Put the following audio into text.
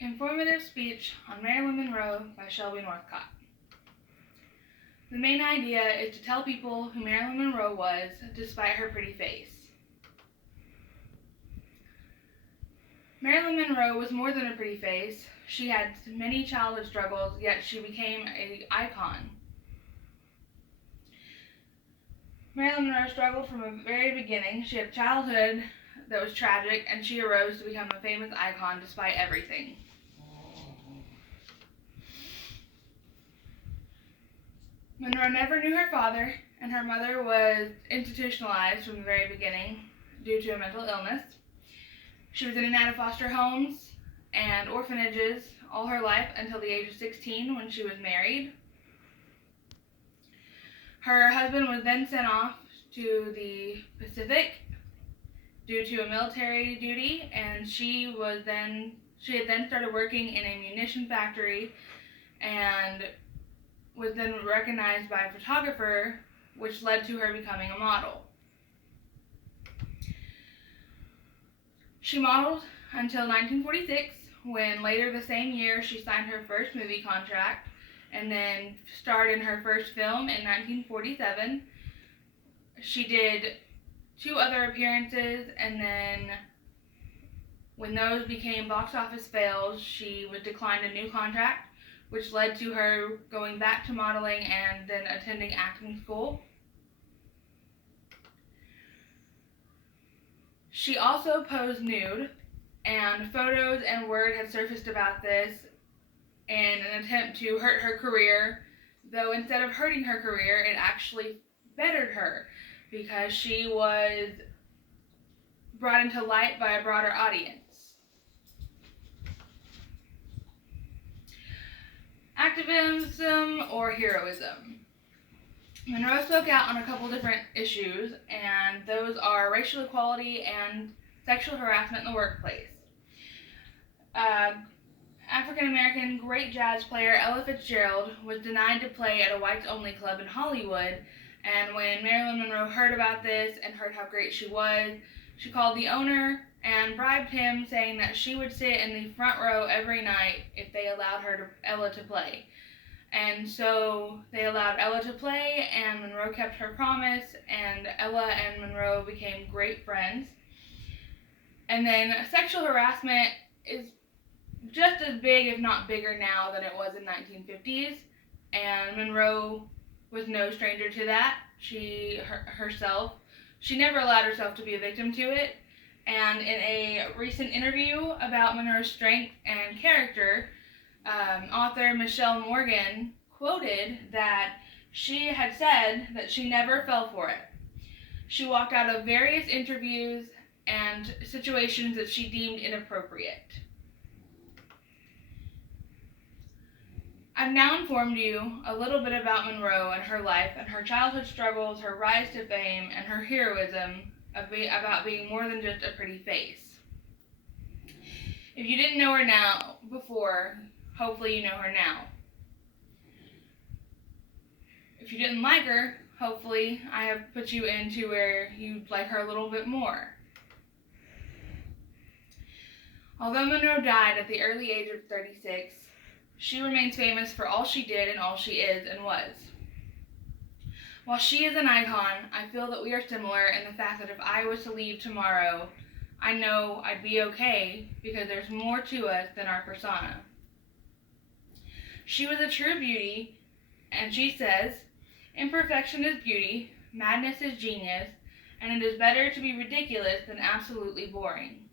Informative speech on Marilyn Monroe by Shelby Northcott. The main idea is to tell people who Marilyn Monroe was, despite her pretty face. Marilyn Monroe was more than a pretty face. She had many childhood struggles, yet she became an icon. Marilyn Monroe struggled from the very beginning. She had a childhood that was tragic, and she arose to become a famous icon despite everything. Monroe never knew her father, and her mother was institutionalized from the very beginning due to a mental illness. She was in and out of foster homes and orphanages all her life until the age of 16 when she was married. Her husband was then sent off to the Pacific due to a military duty, and she had then started working in a munition factory and was then recognized by a photographer, which led to her becoming a model. She modeled until 1946, when later the same year she signed her first movie contract and then starred in her first film in 1947. She did 2 other appearances, and then when those became box office fails, she was declined a new contract, which led to her going back to modeling and then attending acting school. She also posed nude, and photos and word had surfaced about this in an attempt to hurt her career, though instead of hurting her career, it actually bettered her because she was brought into light by a broader audience. Activism or heroism. Monroe spoke out on a couple different issues, and those are racial equality and sexual harassment in the workplace. African-American great jazz player Ella Fitzgerald was denied to play at a whites-only club in Hollywood, and when Marilyn Monroe heard about this and heard how great she was, she called the owner and bribed him, saying that she would sit in the front row every night if they allowed Ella to play. And so they allowed Ella to play, and Monroe kept her promise, and Ella and Monroe became great friends. And then sexual harassment is just as big, if not bigger now than it was in 1950s, and Monroe was no stranger to that. She never allowed herself to be a victim to it, and in a recent interview about Monroe's strength and character, author Michelle Morgan quoted that she had said that she never fell for it. She walked out of various interviews and situations that she deemed inappropriate. I've now informed you a little bit about Monroe and her life and her childhood struggles, her rise to fame, and her heroism about being more than just a pretty face. If you didn't know her before, hopefully you know her now. If you didn't like her, hopefully I have put you into where you like her a little bit more. Although Monroe died at the early age of 36, she remains famous for all she did and all she is and was. While she is an icon, I feel that we are similar in the fact that if I was to leave tomorrow, I know I'd be okay because there's more to us than our persona. She was a true beauty, and she says, "Imperfection is beauty, madness is genius, and it is better to be ridiculous than absolutely boring."